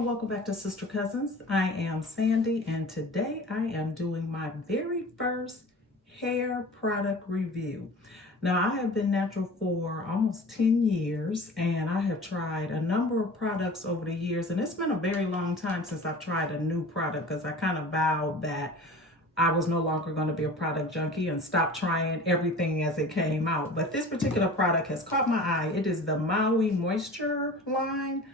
welcome back to Sister Cousins. I am Sandy and today I am doing my very first hair product review. Now I have been natural for almost 10 years and I have tried a number of products over the years, and it's been a very long time since I've tried a new product because I kind of vowed that I was no longer going to be a product junkie and stop trying everything as it came out. But this particular product has caught my eye. It is the Maui Moisture line.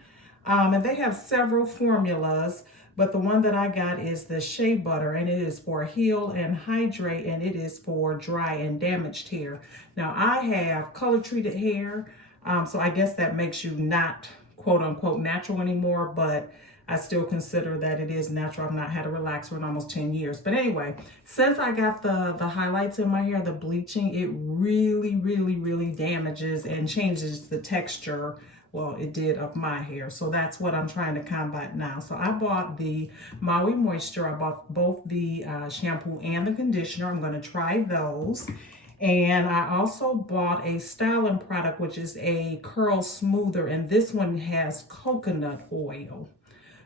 And they have several formulas, but the one that I got is the shea butter, and it is for heal and hydrate, and it is for dry and damaged hair. Now I have color treated hair, so I guess that makes you not quote unquote natural anymore, but I still consider that it is natural. I've not had a relaxer in almost 10 years. But anyway, since I got the highlights in my hair, the bleaching, it really damages and changes the texture. Well, it did of my hair. So that's what I'm trying to combat now. So I bought the Maui Moisture. I bought both the shampoo and the conditioner. I'm going to try those. And I also bought a styling product, which is a curl smoother. And this one has coconut oil.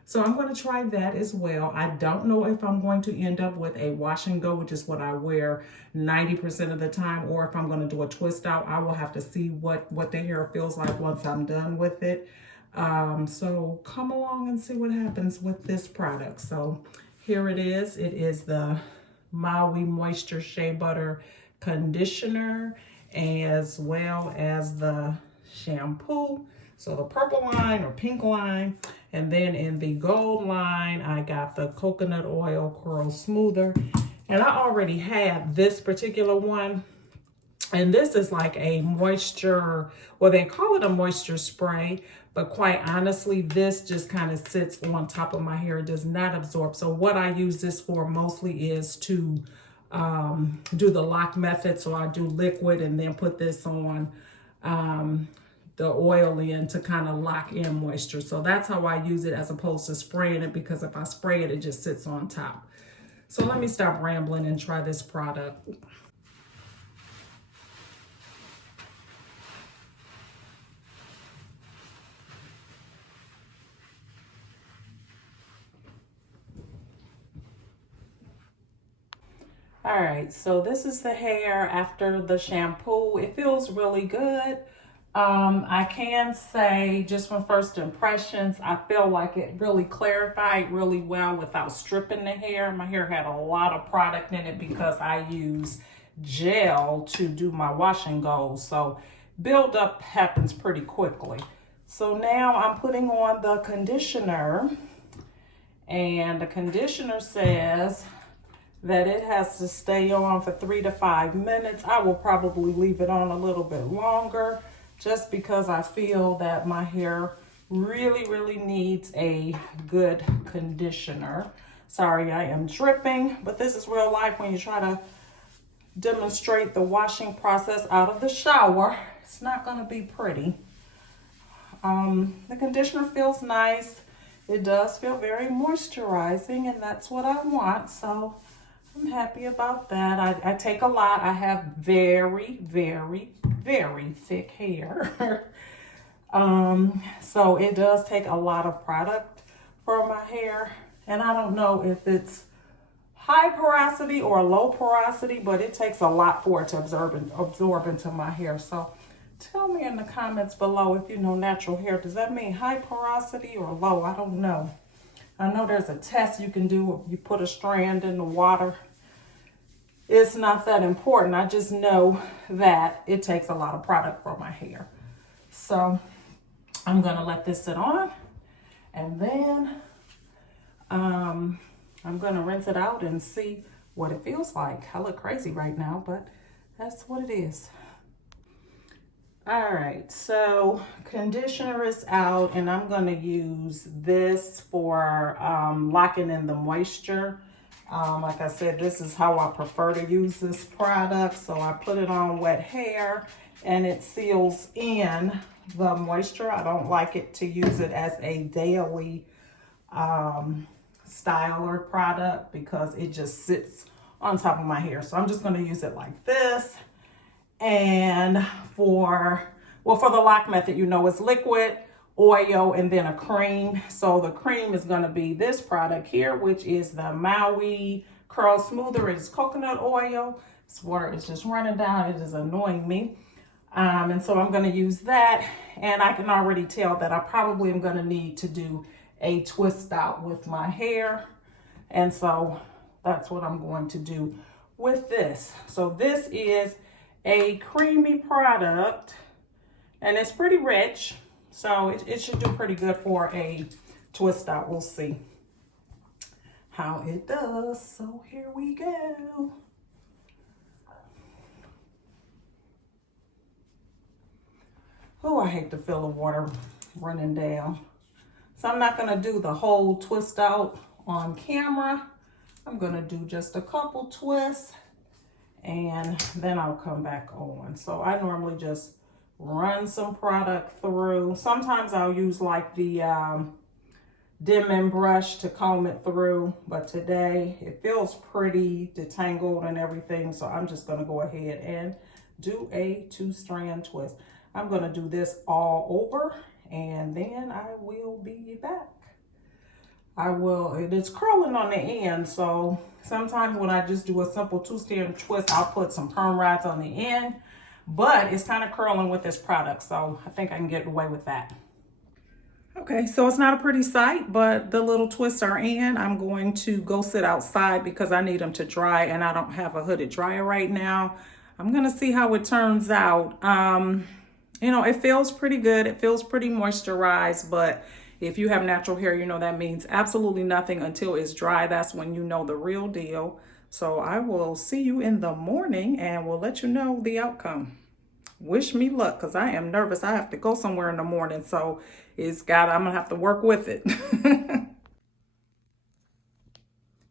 So I'm going to try that as well. I don't know if I'm going to end up with a wash and go, which is what I wear 90% of the time, or if I'm going to do a twist out. I will have to see what the hair feels like once I'm done with it. So come along and see what happens with this product. So here it is. It is the Maui Moisture Shea Butter Conditioner as well as the shampoo. So the purple line or pink line, and then in the gold line, I got the coconut oil curl smoother. And I already had this particular one. And this is like a moisture, well, they call it a moisture spray, but quite honestly, this just kind of sits on top of my hair. It does not absorb. So what I use this for mostly is to do the lock method. So I do liquid and then put this on the oil in to kind of lock in moisture. So that's how I use it as opposed to spraying it, because if I spray it, it just sits on top. So let me stop rambling and try this product. All right, so this is the hair after the shampoo. It feels really good. I can say just from first impressions, I feel like it really clarified really well without stripping the hair. My hair had a lot of product in it because I use gel to do my wash and go. So buildup happens pretty quickly. So now I'm putting on the conditioner, and the conditioner says that it has to stay on for 3 to 5 minutes. I will probably leave it on a little bit longer, just because I feel that my hair really needs a good conditioner. Sorry, I am dripping, but this is real life when you try to demonstrate the washing process out of the shower. It's not gonna be pretty. The conditioner feels nice. It does feel very moisturizing, and that's what I want. So I'm happy about that. I take a lot. I have very thick hair. So it does take a lot of product for my hair. And I don't know if it's high porosity or low porosity, but it takes a lot for it to absorb into my hair. So tell me in the comments below if you know natural hair. Does that mean high porosity or low? I don't know. I know there's a test you can do if you put a strand in the water. It's not that important. I just know that it takes a lot of product for my hair. So I'm going to let this sit on, and then I'm going to rinse it out and see what it feels like. I look crazy right now, but that's what it is. All right, so conditioner is out, and I'm going to use this for locking in the moisture. Like I said, this is how I prefer to use this product. So I put it on wet hair and it seals in the moisture. I don't like it to use it as a daily styler product because it just sits on top of my hair. So I'm just going to use it like this. And for the lock method, you know, it's liquid oil and then a cream. So the cream is going to be this product here, which is the Maui Curl Smoother. It's coconut oil. This water is just running down. It is annoying me. And so I'm going to use that. And I can already tell that I probably am going to need to do a twist out with my hair. And so that's what I'm going to do with this. So this is a creamy product and it's pretty rich. So it should do pretty good for a twist out. We'll see how it does. So here we go. Oh, I hate to feel the water running down. So I'm not gonna do the whole twist out on camera. I'm gonna do just a couple twists and then I'll come back on. So I normally just run some product through. Sometimes I'll use like the Denman brush to comb it through, but today it feels pretty detangled and everything. So I'm just gonna go ahead and do a 2-strand twist. I'm gonna do this all over and then I will be back. It is curling on the end, so sometimes when I just do a simple 2-strand twist, I'll put some perm rods on the end, but it's kind of curling with this product, so I think I can get away with that. Okay, so it's not a pretty sight, but the little twists are in. I'm going to go sit outside because I need them to dry and I don't have a hooded dryer right now. I'm gonna see how it turns out. You know, it feels pretty good. It feels pretty moisturized, but if you have natural hair, you know that means absolutely nothing until it's dry. That's when you know the real deal. So I will see you in the morning and we'll let you know the outcome. Wish me luck because I am nervous. I have to go somewhere in the morning, so I'm gonna have to work with it.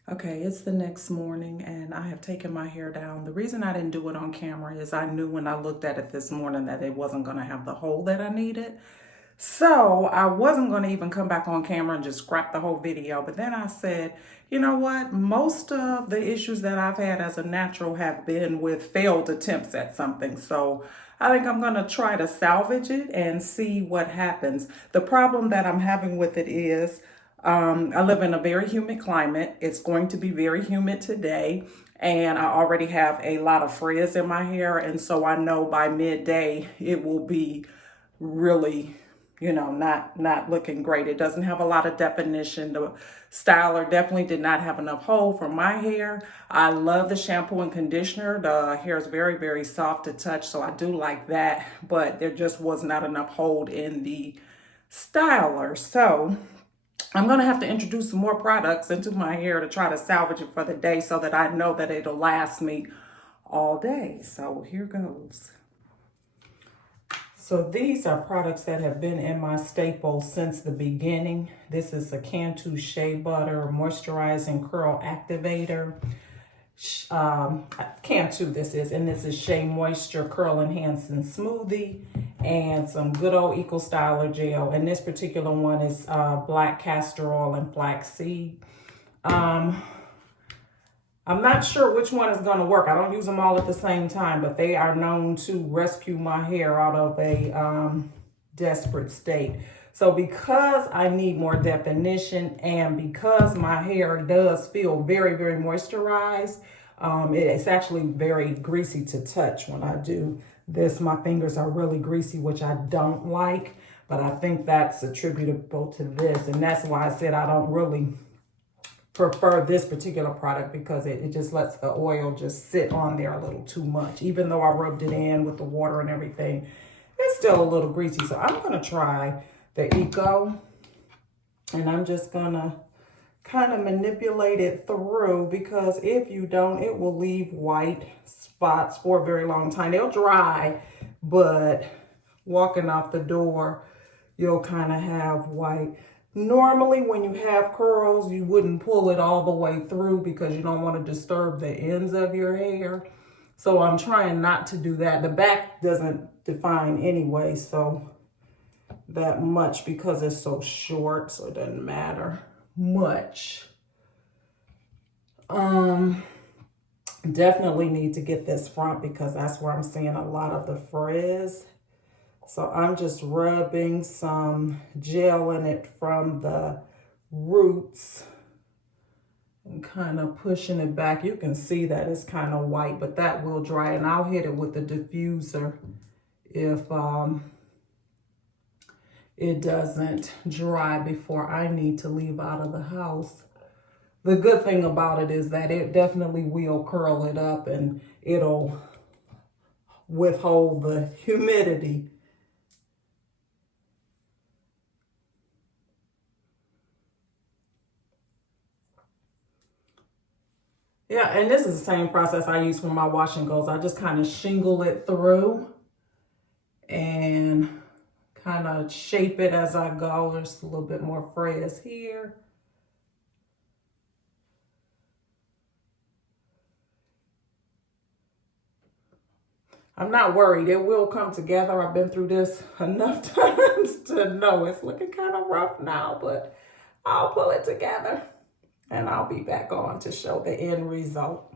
Okay, it's the next morning and I have taken my hair down. The reason I didn't do it on camera is I knew when I looked at it this morning that it wasn't gonna have the hold that I needed. So I wasn't gonna even come back on camera and just scrap the whole video. But then I said, you know what? Most of the issues that I've had as a natural have been with failed attempts at something. So I think I'm gonna try to salvage it and see what happens. The problem that I'm having with it is, I live in a very humid climate. It's going to be very humid today. And I already have a lot of frizz in my hair. And so I know by midday, it will be really, you know, not looking great. It doesn't have a lot of definition. The styler definitely did not have enough hold for my hair. I love the shampoo and conditioner. The hair is very, very soft to touch. So I do like that. But there just was not enough hold in the styler. So I'm going to have to introduce some more products into my hair to try to salvage it for the day so that I know that it'll last me all day. So here goes. So these are products that have been in my staples since the beginning. This is a Cantu Shea Butter Moisturizing Curl Activator. Cantu this is, and this is Shea Moisture Curl Enhancing Smoothie, and some good old Ecco Styler Gel. And this particular one is black castor oil and flaxseed. I'm not sure which one is going to work. I don't use them all at the same time, but they are known to rescue my hair out of a desperate state. So because I need more definition and because my hair does feel very, very moisturized, it's actually very greasy to touch when I do this. My fingers are really greasy, which I don't like, but I think that's attributable to this. And that's why I said I don't really prefer this particular product because it just lets the oil just sit on there a little too much. Even though I rubbed it in with the water and everything, it's still a little greasy. So I'm going to try the Ecco, and I'm just going to kind of manipulate it through because if you don't, it will leave white spots for a very long time. They'll dry, but walking out the door, you'll kind of have white. Normally, when you have curls, you wouldn't pull it all the way through because you don't want to disturb the ends of your hair. So I'm trying not to do that. The back doesn't define anyway, so that much because it's so short, so it doesn't matter much. Definitely need to get this front because that's where I'm seeing a lot of the frizz. So I'm just rubbing some gel in it from the roots and kind of pushing it back. You can see that it's kind of white, but that will dry, and I'll hit it with the diffuser if it doesn't dry before I need to leave out of the house. The good thing about it is that it definitely will curl it up and it'll withhold the humidity. Yeah, and this is the same process I use for my wash and goes. I just kind of shingle it through and kind of shape it as I go. There's a little bit more frizz here. I'm not worried. It will come together. I've been through this enough times to know it's looking kind of rough now, but I'll pull it together and I'll be back on to show the end result.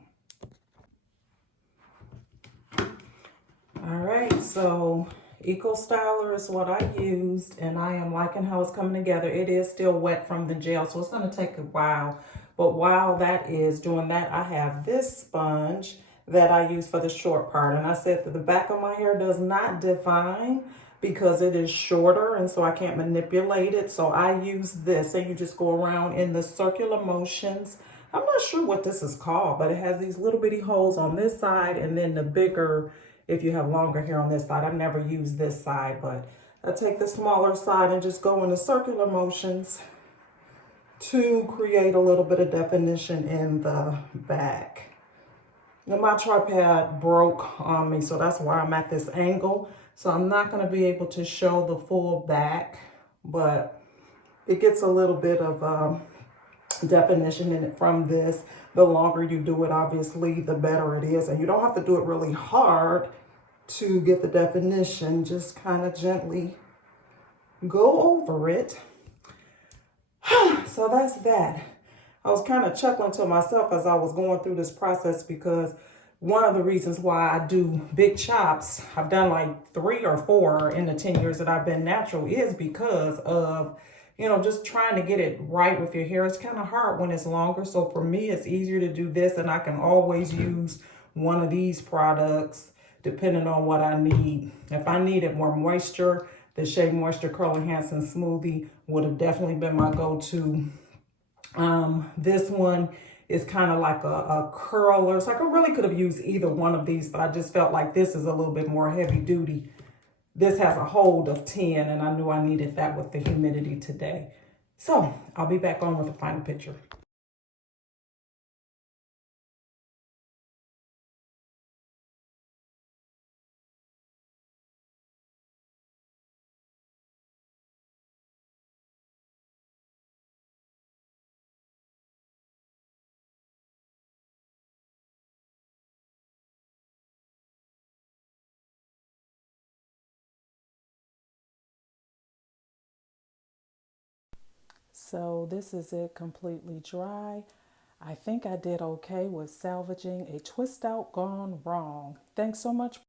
All right, so Ecco Styler is what I used, and I am liking how it's coming together. It is still wet from the gel, so it's going to take a while. But while that is doing that, I have this sponge that I use for the short part. And I said that the back of my hair does not define because it is shorter, and so I can't manipulate it. So I use this, and you just go around in the circular motions. I'm not sure what this is called, but it has these little bitty holes on this side and then the bigger if you have longer hair on this side. I've never used this side, but I take the smaller side and just go in the circular motions to create a little bit of definition in the back. Now my tripod broke on me, so that's why I'm at this angle. So I'm not going to be able to show the full back, but it gets a little bit of definition in it from this. The longer you do it, obviously, the better it is. And you don't have to do it really hard to get the definition. Just kind of gently go over it. So that's that. I was kind of chuckling to myself as I was going through this process because one of the reasons why I do big chops, I've done like 3 or 4 in the 10 years that I've been natural, is because of, you know, just trying to get it right with your hair. It's kind of hard when it's longer. So for me, it's easier to do this, and I can always use one of these products depending on what I need. If I needed more moisture, the Shea Moisture Curl Enhancing Smoothie would have definitely been my go-to. This one is kind of like a curler. So I really could have used either one of these, but I just felt like this is a little bit more heavy duty. This has a hold of 10, and I knew I needed that with the humidity today. So I'll be back on with the final picture. So this is it completely dry. I think I did okay with salvaging a twist out gone wrong. Thanks so much.